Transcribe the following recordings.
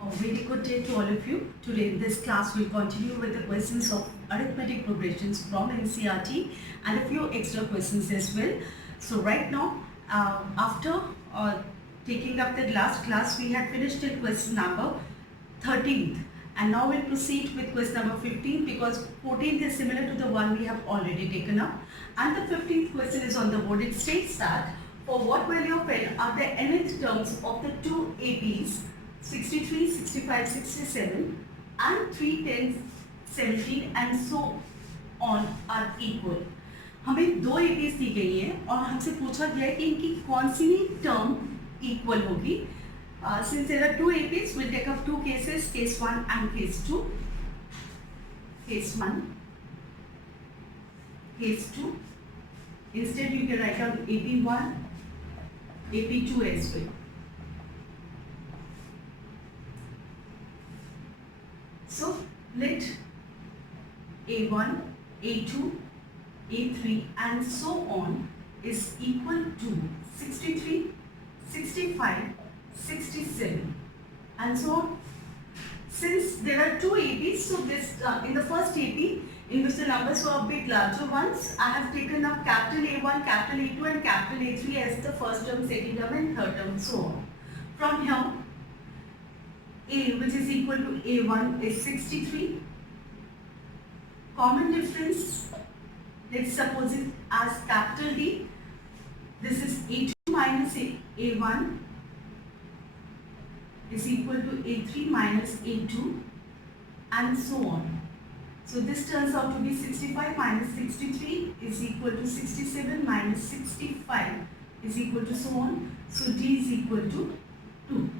A very good day to all of you. Today in this class we'll continue with the questions of arithmetic progressions from NCERT and a few extra questions as well. So right now, after taking up the last class, we had finished at question number 13th, and now we'll proceed with question number 15 because 14th is similar to the one we have already taken up, and the 15th question is on the board. It states that for what value of n are the nth terms of the two APs 63, 65, 67 and 3, 10, 17 and so on are equal. हमें दो APs दी गई हैं और हमसे पूछा गया है कि इनकी कौन सी टर्म इक्वल होगी. Since there are two APs, we'll take up two cases, case 1 and case 2. Case 1, case 2. Instead you can write down AP1, AP2 as well. So let A1, A2, A3 and so on is equal to 63, 65, 67 and so on. Since there are two APs, so this in the first AP in which the numbers were a bit larger ones, I have taken up capital A1, capital A2 and capital A3 as the first term, second term and third term, so on. From here, A, which is equal to A1 is 63. Common difference, let's suppose it as capital D. This is A2 minus A1 is equal to A3 minus A2 and so on. So this turns out to be 65 minus 63 is equal to 67 minus 65 is equal to so on. So D is equal to 2.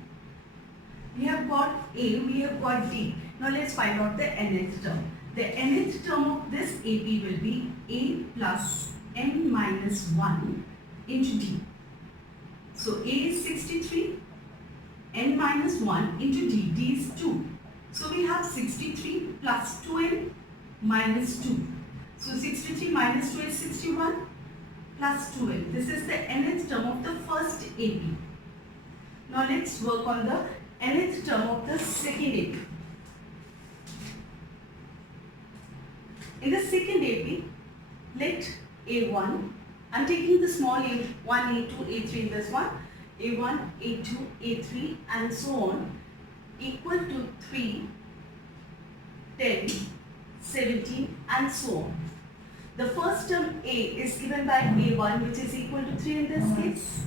We have got A, we have got D. Now let's find out the nth term. The nth term of this AP will be A plus n minus 1 into D. So A is 63, n minus 1 into D. D is 2. So we have 63 plus 2n minus 2. So 63 minus 2 is 61 plus 2n. This is the nth term of the first AP. Now let's work on the nth term of the second AP. In the second AP, let A1, I am taking the small a1, A2, A3 in this one, A1, A2, A3 and so on equal to 3, 10, 17 and so on. The first term A is given by A1 which is equal to 3 in this case.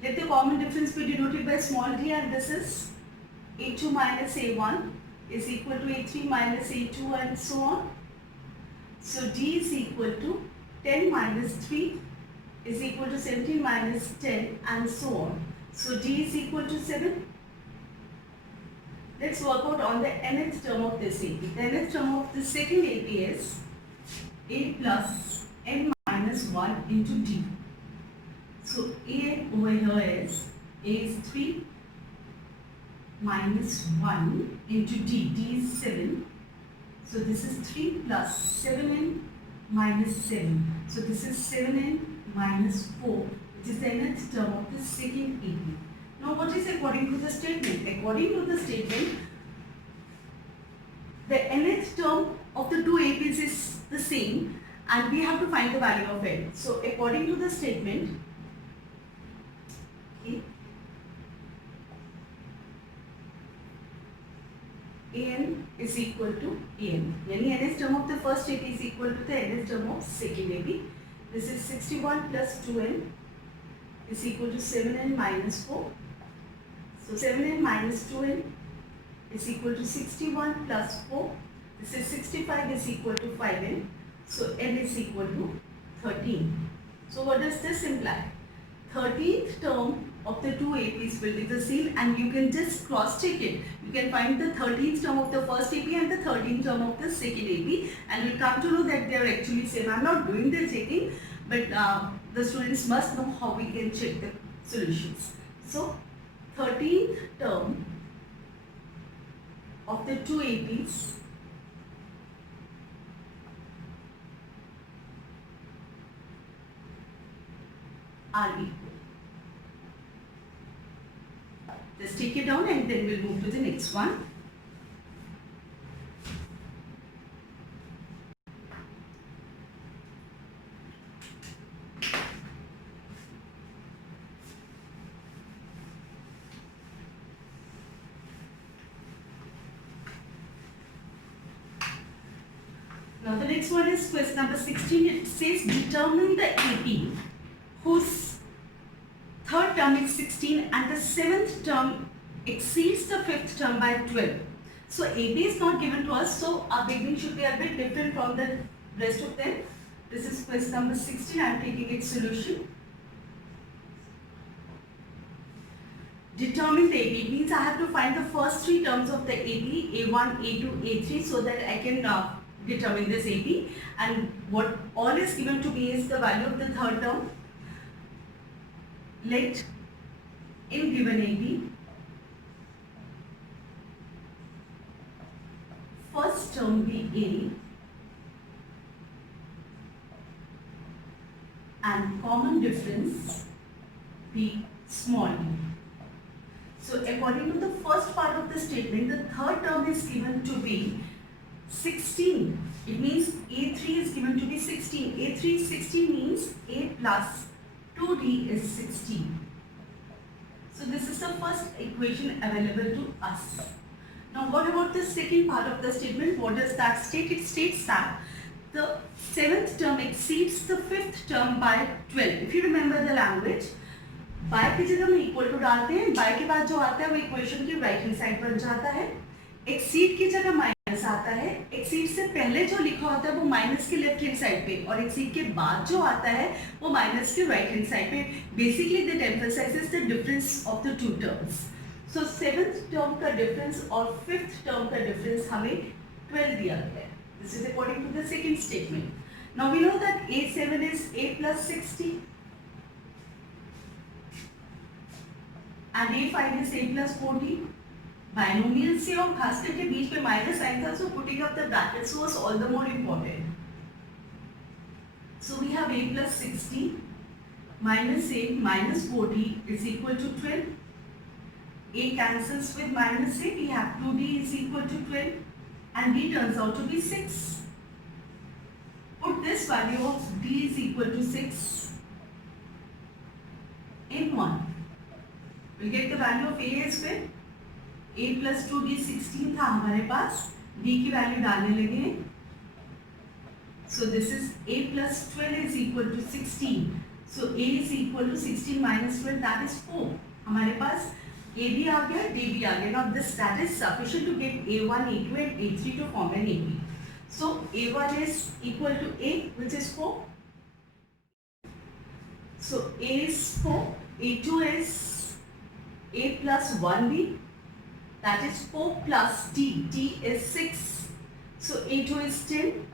Let the common difference be denoted by small d, and this is A2 minus A1 is equal to A3 minus A2 and so on. So D is equal to 10 minus 3 is equal to 17 minus 10 and so on. So D is equal to 7. Let's work out on the nth term of this AP. The nth term of the second AP is A plus n minus 1 into D. So A over here is A is 3 minus 1 into D. D is 7. So this is 3 plus 7n minus 7. So this is 7n minus 4, which is the nth term of the second AP. Now what is according to the statement? According to the statement, the nth term of the two APs is the same and we have to find the value of n. So according to the statement, An is equal to An. Yani nth term of the first AP is equal to the nth term of second AP. This is 61 plus 2n is equal to 7n minus 4. So 7n minus 2n is equal to 61 plus 4. This is 65 is equal to 5n. So n is equal to 13. So what does this imply? 13th term of the two APs will be the same, and you can just cross check it. You can find the 13th term of the first AP and the 13th term of the second AP, and you'll come to know that they are actually same. I'm not doing the checking, but the students must know how we can check the solutions. So 13th term of the two APs are equal. Just take it down and then we'll move to the next one. Now the next one is question number 16. It says determine the AP whose third term is 16 and the seventh term exceeds the fifth term by 12. So AP is not given to us, so our beginning should be a bit different from the rest of them. This is question number 16. I am taking its solution. Determine the AP means I have to find the first three terms of the AP, A1, A2, A3, so that I can determine this AP, and what all is given to me is the value of the third term. Let in given AP first term be A and common difference be small d. So according to the first part of the statement, the third term is given to be 16. It means A3 is given to be 16. A3 is 16 means A plus 2D is 16. So this is the first equation available to us. Now what about the second part of the statement? What does that state? It states that the seventh term exceeds the fifth term by 12. If you remember the language, by की जगह हम equal to डालते हैं, bye के बाद जो आता है वो इक्वेशन की राइट हैंड साइड बन जाता है. एक्सीड की जगह माइनस आता है. एक्सीड से पहले जो लिखा होता है वो माइनस के लेफ्ट हैंड साइड पे, और एक्सीड के बाद जो आता है वो माइनस के राइट हैंड साइड पे. Basically that emphasizes the difference of the two terms. So seventh term का डिफरेंस और फिफ्थ टर्म का डिफरेंस हमें 12 दिया गया है. This is according to the second statement. Now we know that A7 is A plus 60 and A5 is A plus 40. Binomial से और खास करके बीच में माइनस साइन था, so putting up the brackets was all the more important. So we have A plus 60 minus A minus 40 is equal to 12. A cancels with minus A. We have 2D is equal to 12 and D turns out to be 6. Put this value of D is equal to 6 in 1. We'll get the value of A as well. A plus 2D 16 था हमारे पास, D की value डालने लगे. So this is A plus 12 is equal to 16. So A is equal to 16 minus 12, that is 4. हमारे पास A भी आ गया, D भी आ गया. Now this that is sufficient to get A1, A2 and A3 to form an AP. So A1 is equal to A, which is 4. So A is 4, A2 is A plus 1B, that is 4 plus D. D is 6. So A2 is 10.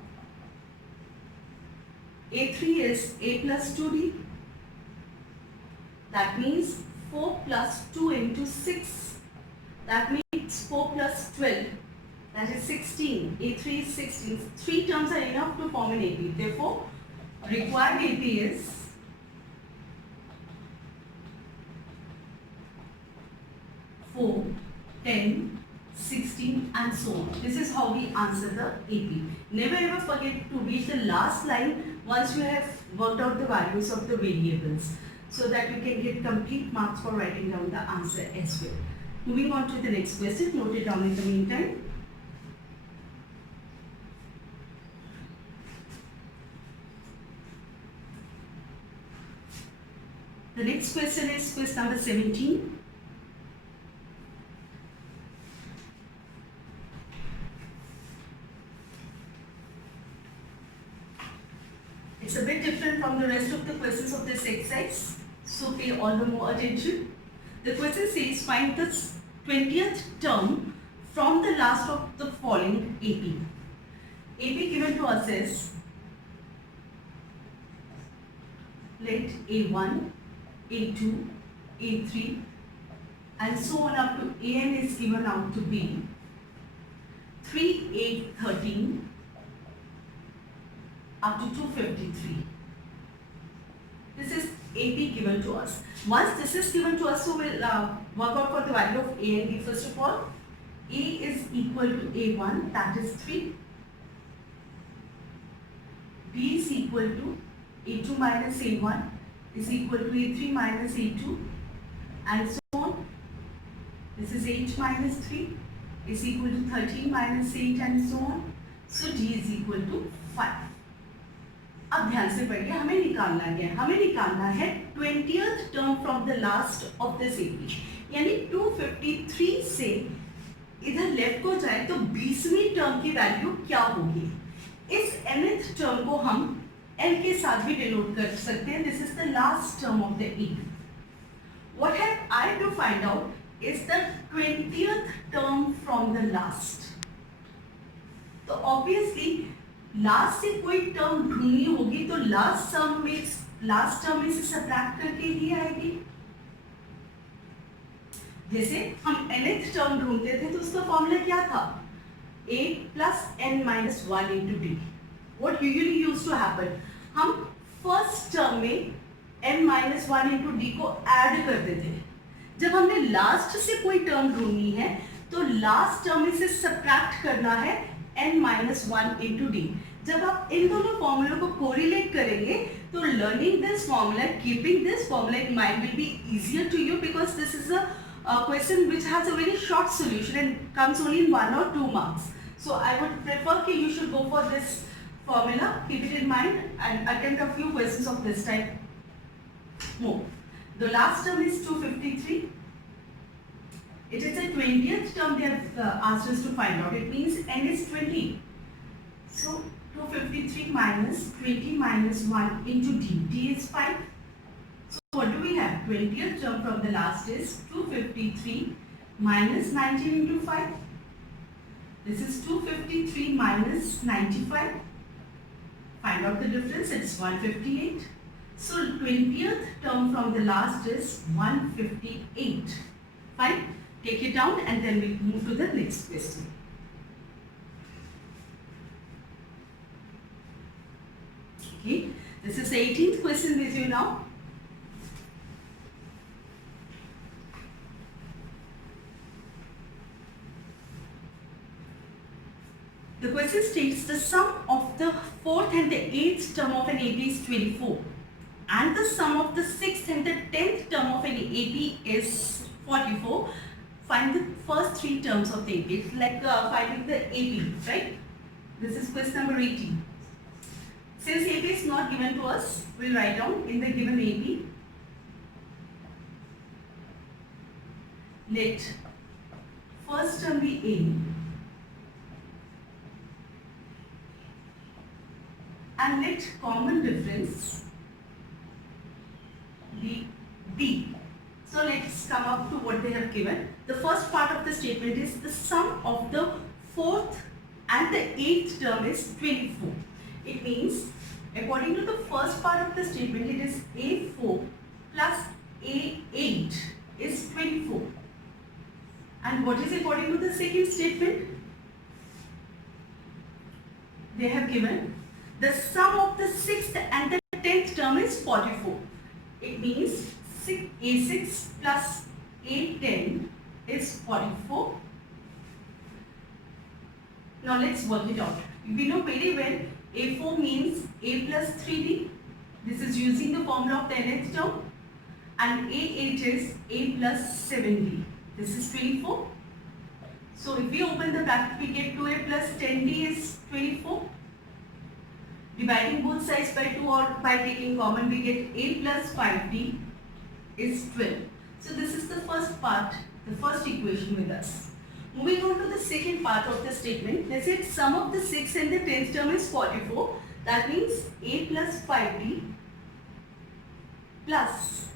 A3 is A plus 2D. That means 4 plus 2 into 6. That means 4 plus 12. That is 16. A3 is 16. 3 terms are enough to form an AP. Therefore, required AP is 4, 10, 16 and so on. This is how we answer the AP. Never ever forget to read the last line once you have worked out the values of the variables, so that you can get complete marks for writing down the answer as well. Moving on to the next question, note it down in the meantime. The next question is question number 17. It's a bit different from the rest of the questions of this exercise, so pay all the more attention. The question says find the 20th term from the last of the following AP. AP given to us is, let A1, A2, A3 and so on up to AN is given out to be 3, 8, 13 up to 253. This is AP given to us. Once this is given to us, so we'll Work out for the value of A and B. First of all, A is equal to A1, that is 3. B is equal to A2 minus A1 is equal to A3 minus A2, and so on. This is 8 minus 3 is equal to 13 minus 8, and so on. So D is equal to 5. अब ध्यान से पढ़िए, हमें निकालना है 20th term from the last of this AP, यानी 253 से इधर लेफ्ट को जाए तो 20वीं टर्म की वैल्यू क्या होगी. इस nth टर्म को हम L के साथ भी डिनोट कर सकते हैं. This is the last term of the AP. What have I to find out is the 20th term from the last. तो ऑब्वियसली लास्ट से कोई टर्म ढूंढनी होगी तो लास्ट टर्म में से सबट्रैक्ट करके ही आएगी. जैसे हम nth टर्म ढूंढते थे तो उसका फॉर्मूला क्या था, a plus n minus 1 into d. What usually used to happen, हम फर्स्ट टर्म में n minus 1 into d को ऐड करते थे. जब हमने लास्ट से कोई टर्म ढूंढनी है तो लास्ट टर्म में से सबट्रैक्ट करना है n minus 1 into d. जब आप इन दोनों फॉर्मूलों को कोरिलेट करेंगे तो learning this formula, keeping this formula in mind will be easier to you because this is a question which has a very short solution and comes only in 1 or 2 marks. So I would prefer that you should go for this formula, keep it in mind and attempt a few questions of this type more. The last term is 253. It is a 20th term they have asked us to find out. It means n is 20. So 253 minus 20 minus 1 into d. d is 5. So what do we have? 20th term from the last is 253 minus 19 into 5. This is 253 minus 95. Find out the difference. It's 158. So 20th term from the last is 158. Fine. Take it down and then we move to the next question. Okay. This is the 18th question with you now. The question states the sum of the 4th and the 8th term of an AP is 24 and the sum of the 6th and the 10th term of an AP is 44. Find the first 3 terms of the AP. It's like finding the AP, right? This is question number 18. Since AP is not given to us, we'll write down in the given AP. Let first term be A and let common difference be B. So let's come up to what they have given. The first part of the statement is the sum of the 4th and the 8th term is 24. It means according to the first part of the statement it is A4 plus A8 is 24. And what is according to the second statement? They have given the sum of the 6th and the 10th term is 44. It means A6 plus A10 is 44. Now let's work it out. We know very well A4 means A plus 3D. This is using the formula of the nth term. And A8 is A plus 7D. This is 24. So if we open the bracket, we get 2A plus 10D is 24. Dividing both sides by 2 or by taking common, we get A plus 5D is 12. So this is the first part, the first equation with us. Moving on to the second part of the statement, they said sum of the 6th and the 10th term is 44. That means A plus 5D plus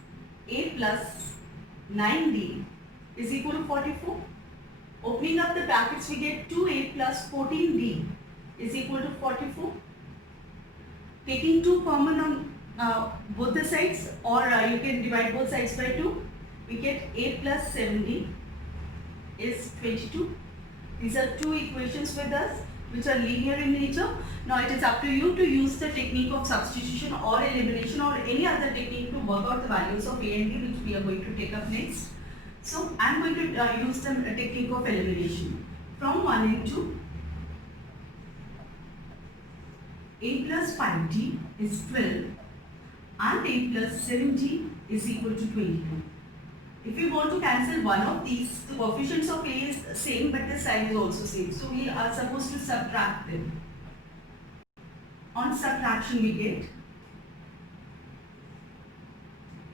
A plus 9D is equal to 44. Opening up the brackets, we get 2A plus 14D is equal to 44. Taking 2 common on both the sides, or you can divide both sides by 2, we get A plus 7D is 22. These are 2 equations with us which are linear in nature. Now it is up to you to use the technique of substitution or elimination or any other technique to work out the values of A and B, which we are going to take up next. So I'm going to use the technique of elimination. From 1 into a plus 5d is 12 and a plus 7d is equal to 22. If you want to cancel one of these, the coefficients of a is same but the sign is also same. So we are supposed to subtract them. On subtraction we get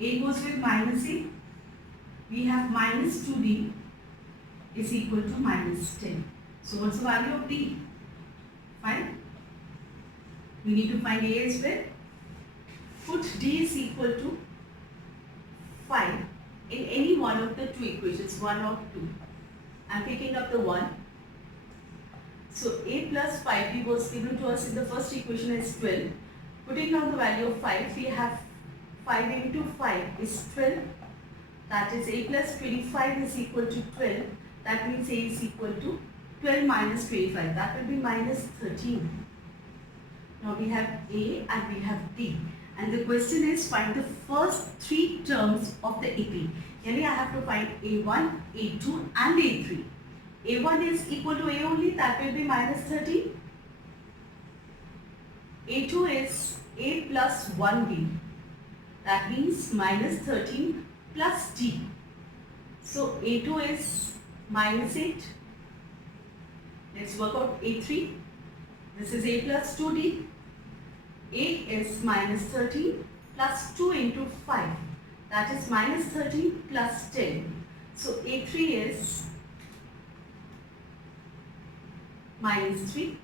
a goes with minus a. We have minus 2d is equal to minus 10. So what's the value of d? 5. We need to find a as well. Put d is equal to 5 in any one of the two equations, 1 or 2. I'm picking up the 1. So a plus 5d was given to us in the first equation as 12. Putting down the value of 5, we have 5 into 5 is 12. That is a plus 25 is equal to 12. That means a is equal to 12 minus 25. That will be minus 13. Now we have a and we have d. And the question is find the first three terms of the AP. Yani I have to find A1, A2 and A3. A1 is equal to A only, that will be minus 13. A2 is A plus 1D. That means minus 13 plus D. So A2 is minus 8. Let's work out A3. This is A plus 2D. A is minus 13 plus 2 into 5. That is minus 13 plus 10. So A3 is minus 3.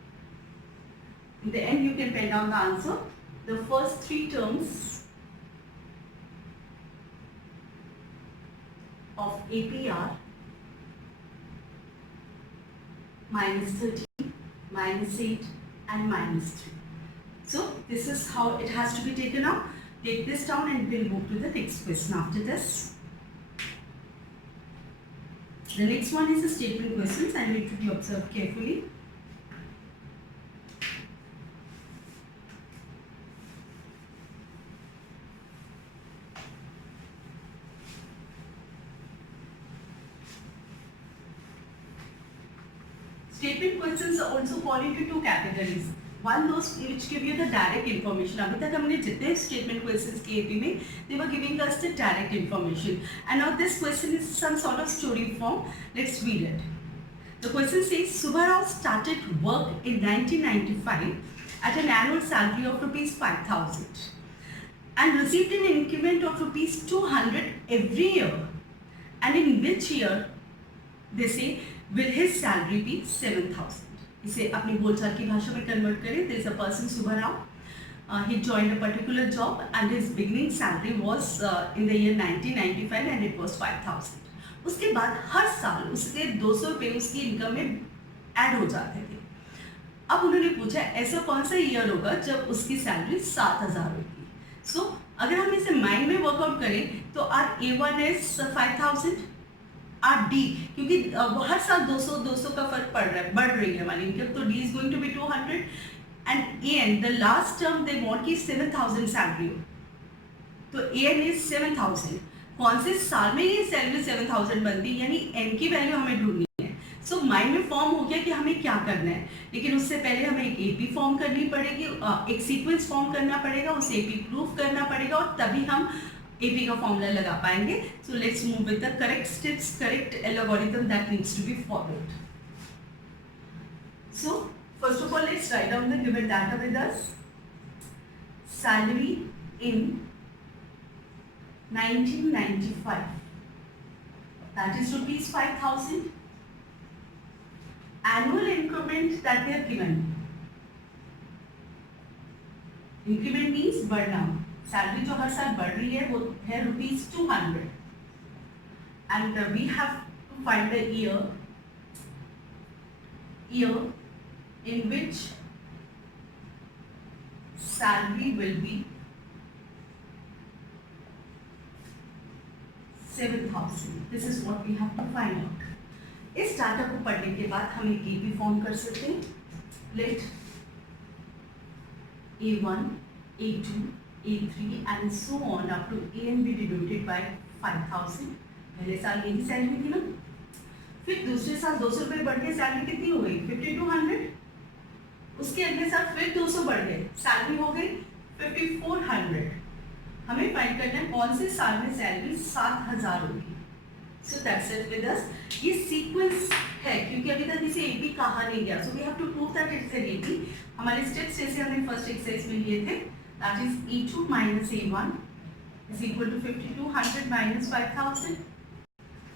In the end you can pen down the answer. The first three terms of AP are minus 13, minus 8 and minus 3. So this is how it has to be taken up. Take this down and we'll move to the next question after this. The next one is the statement questions and need to be observed carefully. Statement questions are also fall into two categories. One, those which give you the direct information. अभी तक हमने जितने statement questions किए AP में, they were giving us the direct information. And now this question is some sort of story form. Let's read it. The question says, Subbarao started work in 1995 at an annual salary of rupees 5,000 and received an increment of rupees 200 every year. And in which year, they say, will his salary be 7,000? इसे अपनी बोलचाल की भाषा में convert करें. There is a person Subbarao. He joined a particular job and his beginning salary was in the year 1995 and it was 5,000. उसके बाद हर साल उसके 200 रुपये उसकी इनकम में ऐड हो जाते थे. अब उन्होंने पूछा ऐसा कौन सा ईयर होगा जब उसकी सैलरी 7,000 होगी. सो अगर हम इसे माइंड में वर्कआउट करें तो are A1 is 5,000, R D क्योंकि वो हर साल 200 का फर्क पड़ रहा है, बढ़ रही है हमारी इनकम, तो d is going to be 200 and a n the last term they want की 7,000 सैलरी हो, तो ए एन इज 7,000. कौन से साल में ये सैलरी 7,000 बनती, यानी एन की वैल्यू हमें ढूंढनी है. सो माइंड में फॉर्म हो गया कि हमें क्या करना है, लेकिन उससे पहले हमें एक एपी फॉर्म करनी पड़ेगी, एक सीक्वेंस फॉर्म करना पड़ेगा, उसे एपी प्रूफ करना पड़ेगा और तभी हम AP का फॉर्मूला लगा पाएंगे. So let's move with the correct steps, correct algorithm that needs to be followed. So first of all let's write down the given data with us. Salary in 1995, that is rupees 5,000. Annual increment that they are given. Increment means बढ़ना. Salary जो हर साल बढ़ रही है वो है rupees 200 and we have to find the year in which salary will be 7,000. This is what we have to find out. इस डाटा को पढ़ने के बाद हम एक एपी फॉर्म कर सकते हैं. Let A1, A2, A3 and so on up to A and be denoted by 5,000, पहले साल यही सैलरी थी ना, फिर दूसरे साल 200 रुपये बढ़ गए, सैलरी कितनी हो गई 5200। उसके अगले साल फिर 200 बढ़ गए, सैलरी हो गई 5400। हमें फाइंड करना है कौन से साल में सैलरी 7000 होगी। So that's it with us. ये सीक्वेंस है क्योंकि अभी तक इसे एपी कहा नहीं गया, so we have to prove that it's an AP. हमारे स्टेप्स जैसे हमने फर्स्ट एक्सरसाइज में लिए थे, that is E2 minus A1 is equal to 5200 minus 5000,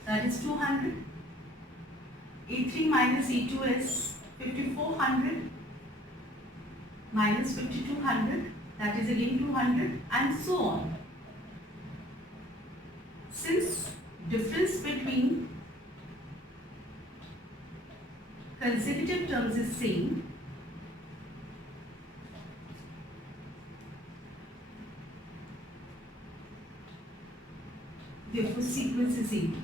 that is 200. E3 minus E2 is 5400 minus 5200, that is again 200, and so on. Since difference between consecutive terms is same, therefore sequence is AP.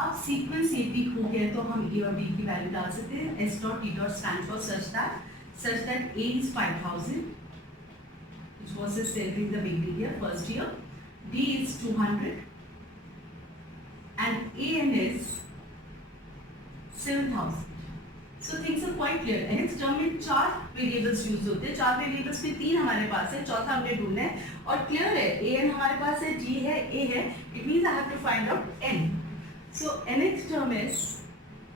अब sequence AP हो गया तो हम A और B की value डाल सकते हैं। S dot T dot stands for such that A is 5000, which was the salary in the beginning year, first year. D is 200, and AN is 7000. So things are quite clear. Next term में 4 variables use होते हैं, 4 variables में 3 हमारे पास है, चौथा हमने ढूंढना है और क्लियर है। AN हमारे पास है, D है, A है, it means I have to find out N. So nth term is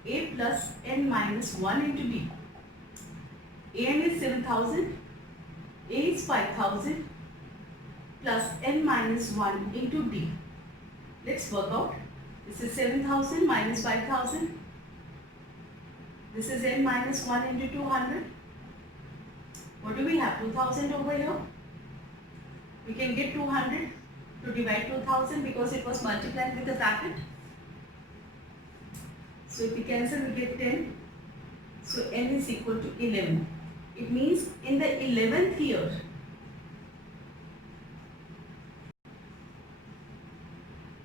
A plus N minus 1 into D. AN is 7000, A is 5000 plus N minus 1 into D. Let's work out. This is 7000 minus 5000. This is N minus 1 into 200. What do we have? 2000 over here. We can get 200 to divide 2000 because it was multiplied with a bracket. So if we cancel, we get 10. So N is equal to 11. It means in the 11th year,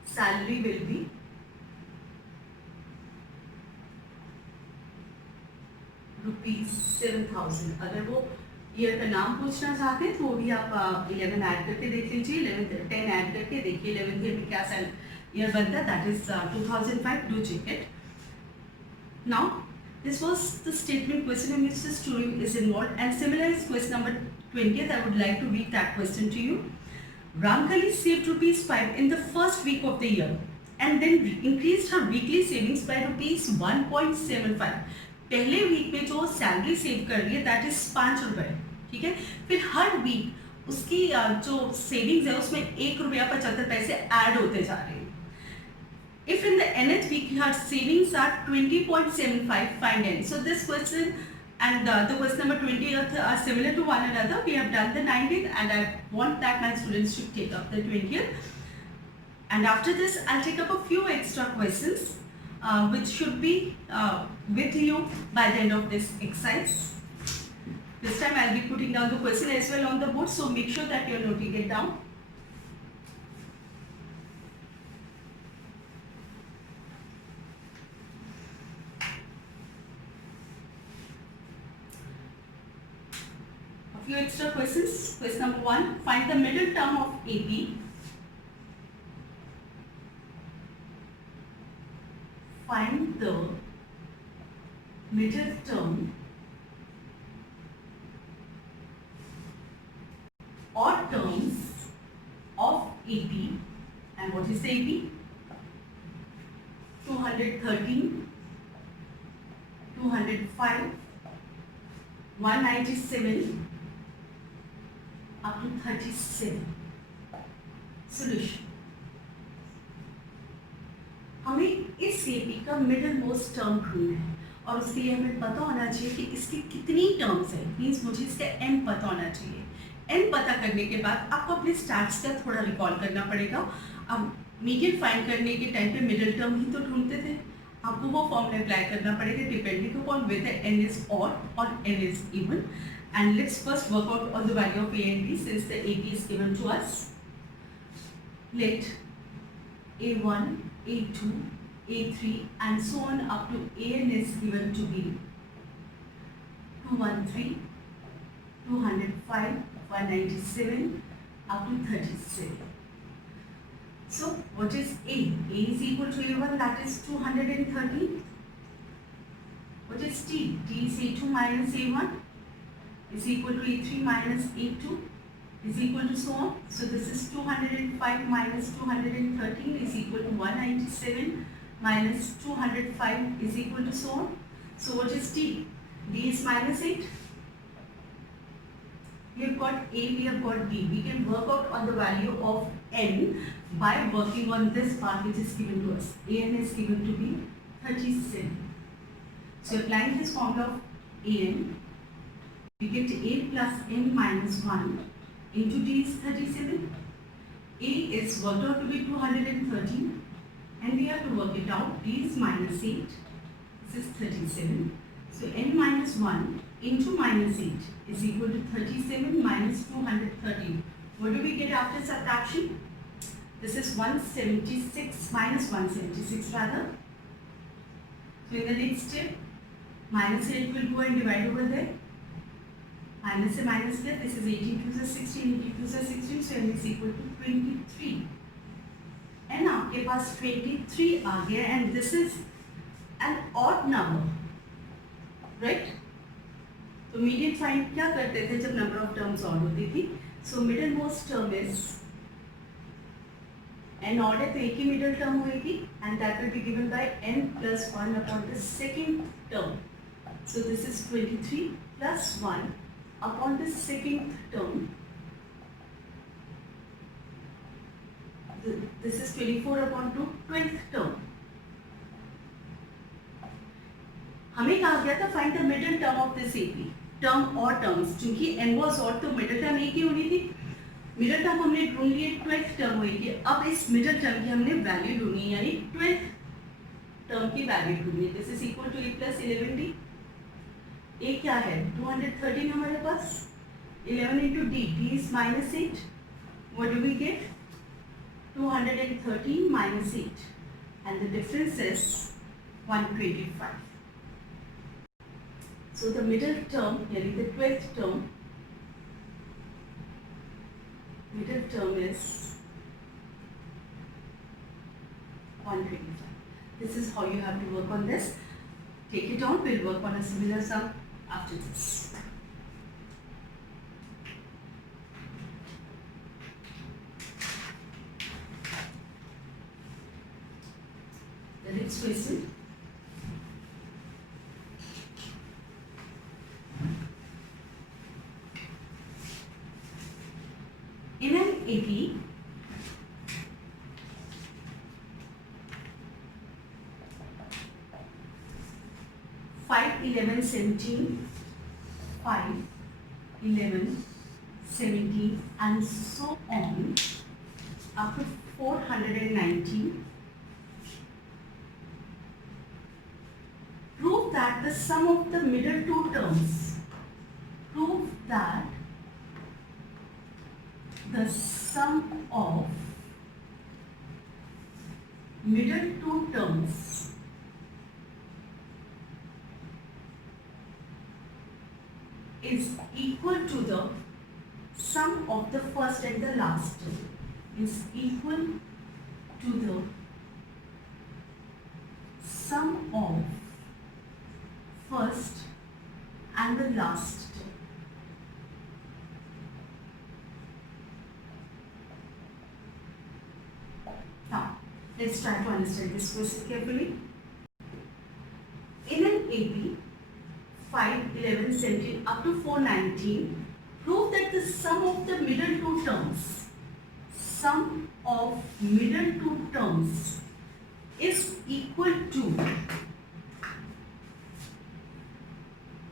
salary will be ₹7,000। अगर वो year का नाम पूछना चाहते हैं तो वो भी आप 11 ऐड करके देख लीजिए, 10 ऐड करके देखिए 11th ईयर में क्या ईयर बनता है, that is 2005। Do check it. Now, this was the statement question in which the story is involved, and similar is question number 20th. I would like to read that question to you. Ramkali saved ₹5 in the first week of the year and then increased her weekly savings by ₹1.75. पहले week में जो salary save कर रही है that is 5 रुपए, ठीक है। फिर हर वीक उसकी जो सेविंग्स है उसमें ₹1.75 ऐड होते जा रहे हैं। If in the nth week her savings are 20.75, find N. So this question and the question number 20th are similar to one another. We have done the 19th and I want that my students should take up the 20th. And after this, I'll take up a few extra questions which should be with you by the end of this exercise. This time I'll be putting down the question as well on the board, so make sure that you're noting it down. Few extra questions. Question number 1, find the middle term of AP. Find the middle term or terms of AP. And what is the AP? 213, 205, 197 up to 37. Solution. हमें इस AP का middle most term ढूंढना है और उसके लिए हमें पता होना चाहिए कि इसकी कितनी टर्म्स है। मीन्स मुझे इसका एन पता होना चाहिए। एन पता करने के बाद आपको अपने स्टैट्स का थोड़ा रिकॉल करना पड़ेगा। अब मीडियन फाइंड करने के टाइम पे मिडिल टर्म ही तो ढूंढते थे, आपको वो फॉर्मूला अप्लाई करना पड़ेगा depending upon whether n is odd और n is even. And let's first work out on the value of A and B since the AP is given to us. Let A1, A2, A3 and so on up to AN is given to be 213, 205, 197 up to 37. So What is A? A is equal to A1, that is 213. What is T? T is A2 minus A1 is equal to A3 minus A2 is equal to so on. So this is 205 minus 213 is equal to 197 minus 205 is equal to so on. So what is T? D is minus 8. We have got A, we have got D. We can work out on the value of N by working on this part which is given to us. An is given to be 37. So applying this formula of An, we get A plus N minus 1 into D is 37. A is worked out to be 213 and we have to work it out. D is minus 8. This is 37. So N minus 1 into minus 8 is equal to 37 minus 213. What do we get after subtraction? This is 176 minus 176 rather. So in the next step, minus 8 will go and divide over there. Minus a minus there, this is 18 to 16, 18 to 16, so N is equal to 23. And आपके पास 23 आ गया and this is an odd number, right? तो median find क्या करते थे जब number of terms odd होती थी? So middle most term is an odd है तो एक ही मिडिल टर्म होगी and that will be given by n plus 1 upon the second term. So this is 23 plus 1 upon the second term. This is 24 upon 2 12th term. हमें कहा गया था find the middle term of this AP. Term और terms, चूंकि n was odd तो middle term एक ही होनी थी. मिडिल टर्म हमने ढूंढ लिए, 12th टर्म होगी. अब इस मिडिल टर्म की हमने वैल्यू ढूंढनी है, यानी 12th टर्म की वैल्यू ढूंढनी है. This is equal to a plus 11d. a क्या है? 213 हमारे पास. 11 into d. d is minus 8. What do we get? 213 minus 8 and the difference is 125. So the middle term, yani the 12th term, middle term is 125. This is how you have to work on this. Take it on, we'll work on a similar sum after this. The next question. In an AP, 5, 11, 17, 5, 11, 17 and so on up to 419, prove that the sum of the middle two terms, prove that the sum of middle two terms is equal to the sum of the first and the last term, is equal to the sum of first and the last term. Now, let's try to understand this question carefully. In an AP, 5, 11, 17 up to 419, prove that the sum of the middle two terms, sum of middle two terms is equal to,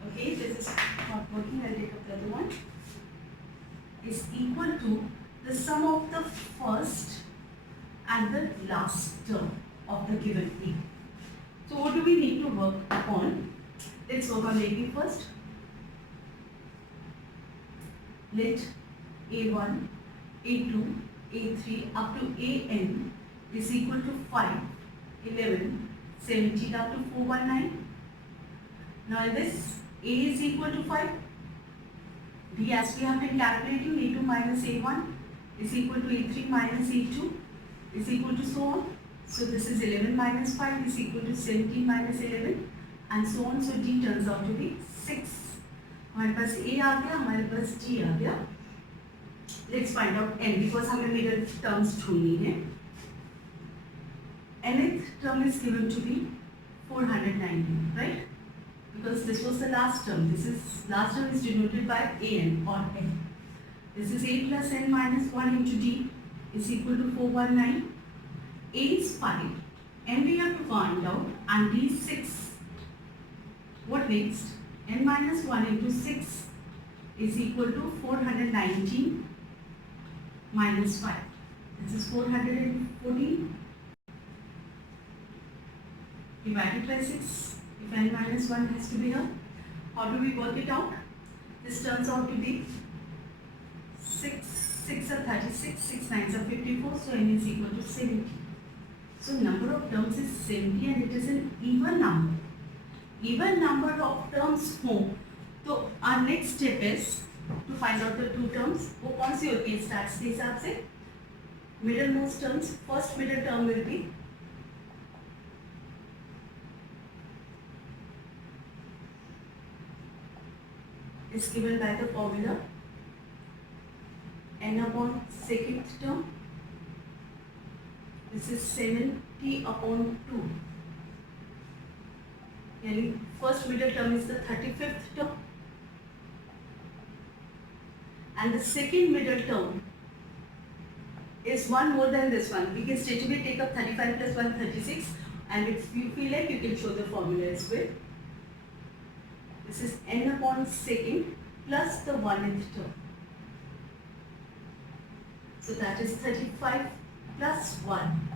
okay, this is not working, I'll take up the other one, is equal to the sum of the first and the last term of the given AP. So what do we need to work upon? Let's work on AP first. Let A1, A2, A3 up to AN is equal to 5, 11, 17 up to 419. Now in this, A is equal to 5. B, as we have been calculating, A2 minus A1 is equal to A3 minus A2. is equal to so on. So this is 11 minus 5 is equal to 17 minus 11 and so on. So D turns out to be 6. हमारे पास A आ गया, हमारे पास D आ गया. Let's find out N because हमें middle terms ढूंढनी है. Nth term is given to be 419, right? Because this was the last term. Last term is denoted by An or N. This is A plus N minus 1 into D is equal to 419. A is 5, N we have to find out, and D is 6. What next? N minus 1 into 6 is equal to 419 minus 5. This is 414 divided by 6. If N minus 1 has to be here, how do we work it out? This turns out to be 6 are 36, 6 9s are 54, so N is equal to 70. So number of terms is 70 and it is an even number. Even number of terms हो तो our next step is to find out the two terms. वो कौन सी होती है stats के हिसाब से? Middlemost terms. First middle term will be is given by the formula n upon second term. This is 70 upon 2. यानी first middle term is the 35th term and the second middle term is one more than this one. We can straight away take up 35 plus 1 36 and if you feel like you can show the formula as well. This is n upon second plus the 1th term. So that is 35 plus 1.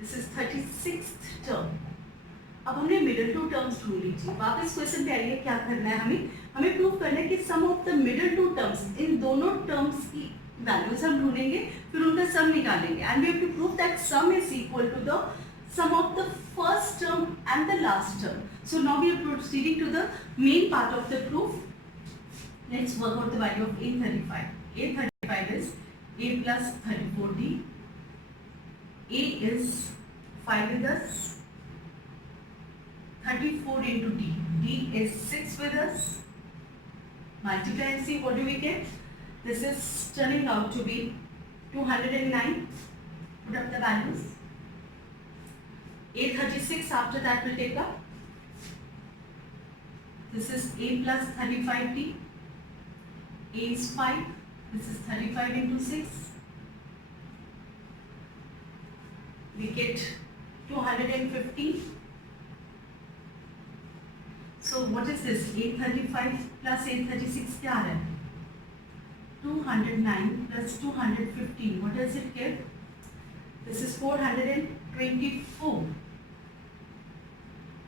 This is 36th term. अब हमने middle two terms ढूंढ लीजिए. वापस question पे आइए, क्या करना है हमें प्रूव करना है कि sum of the middle two terms, इन दोनों टर्म्स की वैल्यूज हम ढूंढेंगे, फिर उनका सम निकालेंगे and we have to prove that sum is equal to the sum of the first term and the last term. So now we are proceeding to the main part of the proof. Let's work out the value of A35. A35 is A plus 34D. A is 5 with us. 34 into D. D is 6 with us. Multiply and see what do we get. This is turning out to be 209. Put up the values. A36 after that will take up. This is A plus 35D. A is 5. This is 35 into 6. We get 250. So what is this? A35 plus A36 क्या आ रहा है? 209 plus 215. What does it give? This is 424.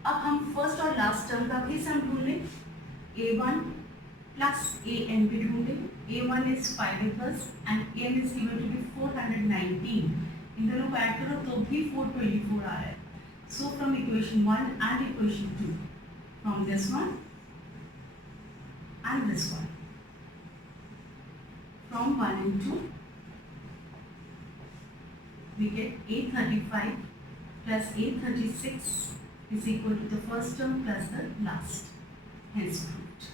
अब हम first और last term का भी सम ढूंढ लें. A1 plus AN भी ढूंढें. A1 is 5 with us and AN is given to be 419. इन दोनों को ऐड करो तो भी 424 आ रहा है. So from equation 1 and equation 2, from this one and this one, from 1 and 2, we get A35 plus A36 is equal to the first term plus the last, hence proved.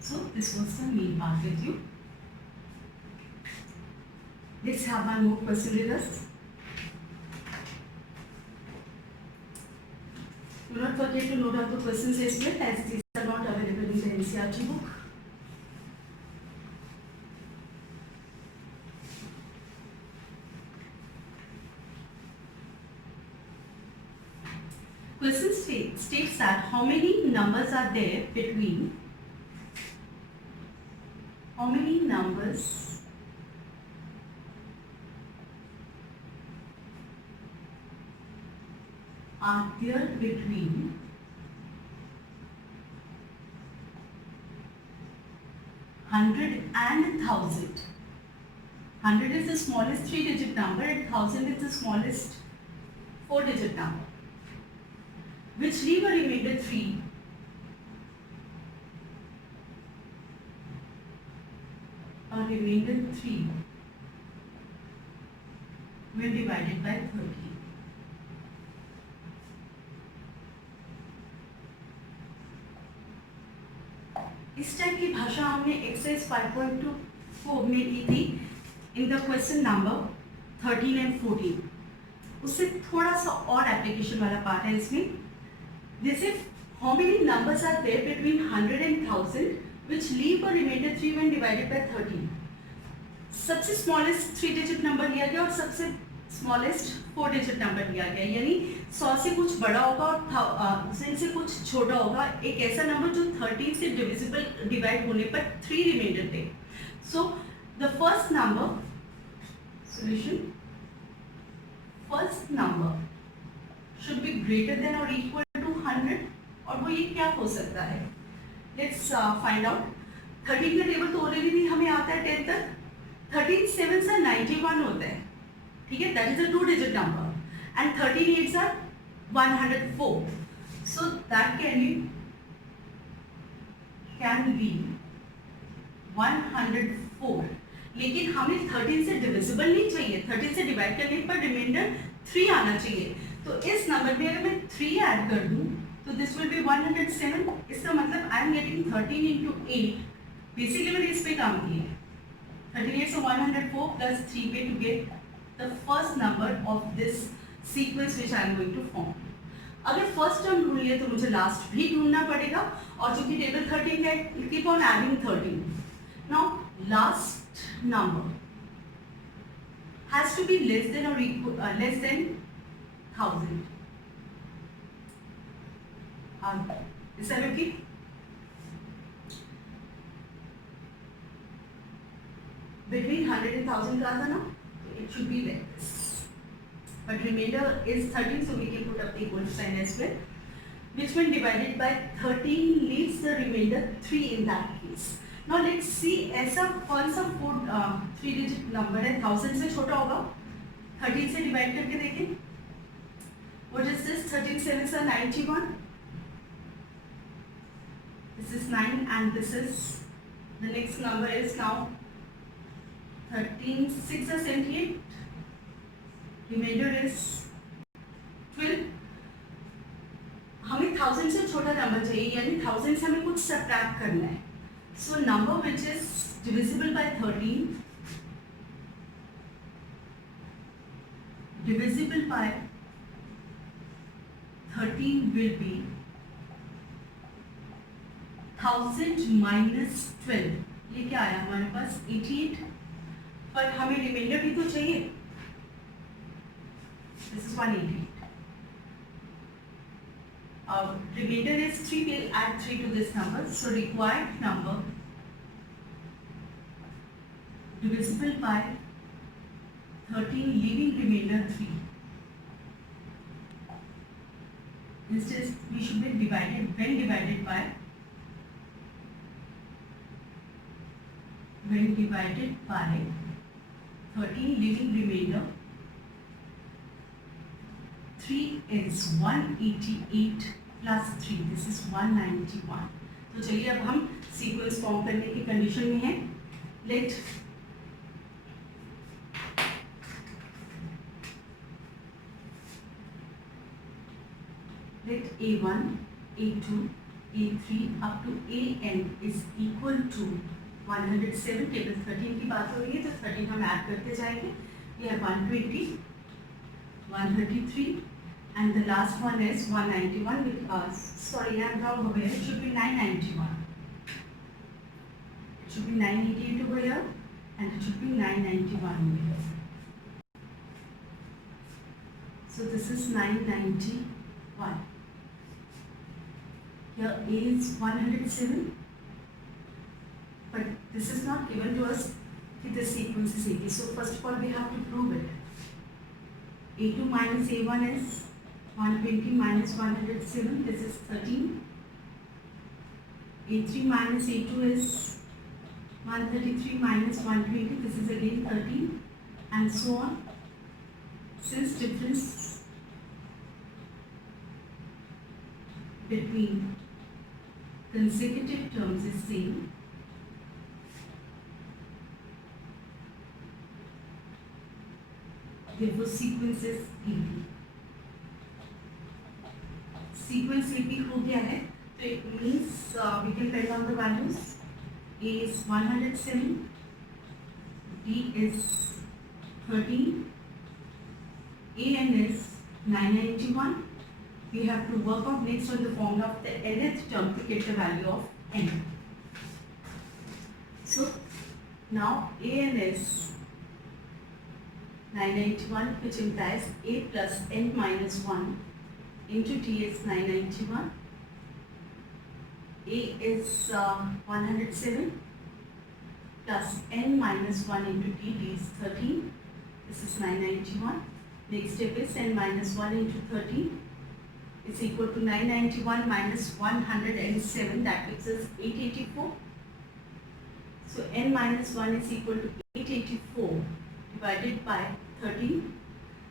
So this was the main part with you. Let's have one more question with us. Do not forget to note out the questions as well, as these are not available in the NCERT book. Question states that how many numbers are there between, how many numbers are there between 100 and 1000. 100 is the smallest 3-digit number and 1000 is the smallest 4-digit number, which leave a remainder 3. or remainder 3 when divided by 30. इस type की भाषा हमने exercise 5.2 में की थी in the question number 13 and 14. उससे थोड़ा सा और एप्लीकेशन वाला पार्ट है इसमें. जैसे how many numbers are there between 100 and 1000 which leave a remainder 3 when divided by 13. सबसे स्मॉलेस्ट 3 डिजिट नंबर लिया गया और सबसे स्मॉलेस्ट 4 डिजिट नंबर लिया गया, यानी 100 से कुछ बड़ा होगा और 1000 से कुछ छोटा होगा. एक ऐसा नंबर जो 13 से डिविजिबल डिवाइड होने पर 3 रिमाइंडर दे. So the first number solution, first number should be greater than और इक्वल टू 100. और वो ये क्या हो सकता है? Let's find out. 13 का टेबल तो ऑलरेडी हमें आता है 10 तक. 13 7s are 91 होता है, ठीक है, that is a 2 digit number, and 13 8s are 104. So that can be 104. लेकिन हमें 13 से डिविजिबल नहीं चाहिए, 13 से डिवाइड करने पर रिमाइंडर 3 आना चाहिए. तो इस नंबर में अगर मैं 3 ऐड कर दूं तो दिस विल बी 107. इसका मतलब I am getting 13 into 8. Basically मैंने इस पे काम किया है. 38 so 104 plus 3 पे to get the first number of this sequence which I am going to form. अगर फर्स्ट टर्म ढूंढ लिया तो मुझे लास्ट भी ढूंढना पड़ेगा, और जो कि टेबल 13 है, keep on adding 13. Now last number has to be less than or equal less than 1000. Is that okay? Between 100 and 1000 का था ना, it should be like this. But remainder is 13, so we can put up the equal sign as well. Which when divided by 13 leaves the remainder 3 in that case. Now let's see ऐसा कौन सा 3 digit number है 1000 से छोटा होगा. 13 से divide करके देखें. What is this? 13 7s are 91. This is 9 and this is the next number is now 13 6 are 78. Remainder is 12. हमें 1000 से छोटा नंबर चाहिए, यानी 1000 से हमें कुछ सब्ट्रैक्ट करना है. So number which is divisible by 13 divisible by 13 will be 1000 minus 12. ये क्या आया हमारे पास 88, पर हमें रिमाइंडर भी तो चाहिए. This is 188. Remainder is 3. We'll add 3 to this number. So required number divisible by 13 leaving remainder 3. Instead we should be divided when divided by 13 leaving remainder 3 is 188 plus 3. This is 191. तो चलिए अब हम sequence form करने की condition में हैं. Let A1, A2, A3 up to AN is equal to 107. Table 13 की बात हो रही है तो 13 हम ऐड करते जाएंगे. ये है 120, 133 and the last one is 191 because sorry I am wrong over here. It should be 991. It should be 988 over here and it should be 991 over here. So this is 991. Here A is 107, but this is not given to us that this sequence is 80. So first of all we have to prove it. A2 minus A1 is 120 minus 107. This is 13. A3 minus A2 is 133 minus 120. This is again 13, and so on. Since difference between consecutive terms is same, therefore sequence is AP. Sequence AP हो गया है, तो it means we can pen down the values. A is 107, B is 13, AN is 991. We have to work out next on the formula of the nth term to get the value of n. So now AN is 991, which implies A plus n minus 1 into T is 991. A is 107 plus n minus 1 into T, D is 13. This is 991. Next step is n minus 1 into 13 is equal to 991 minus 107, that gives us 884. So n minus 1 is equal to 884 divided by 13.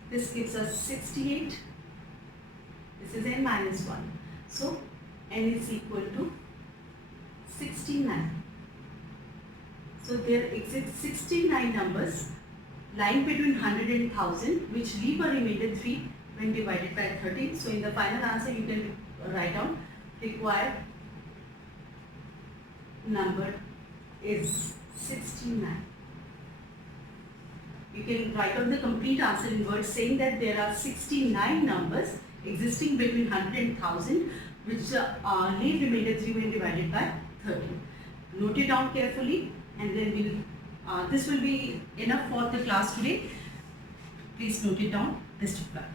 This gives us 68. This is n minus 1. So n is equal to 69. So there exist 69 numbers lying between 100 and 1000 which leave a remainder 3 when divided by 13. So in the final answer you can write down required number is 69. You can write out the complete answer in words saying that there are 69 numbers existing between 100 and 1000 which leave remainder 3 when divided by 13. Note it down carefully and then we'll this will be enough for the class today. Please note it down. Best of luck.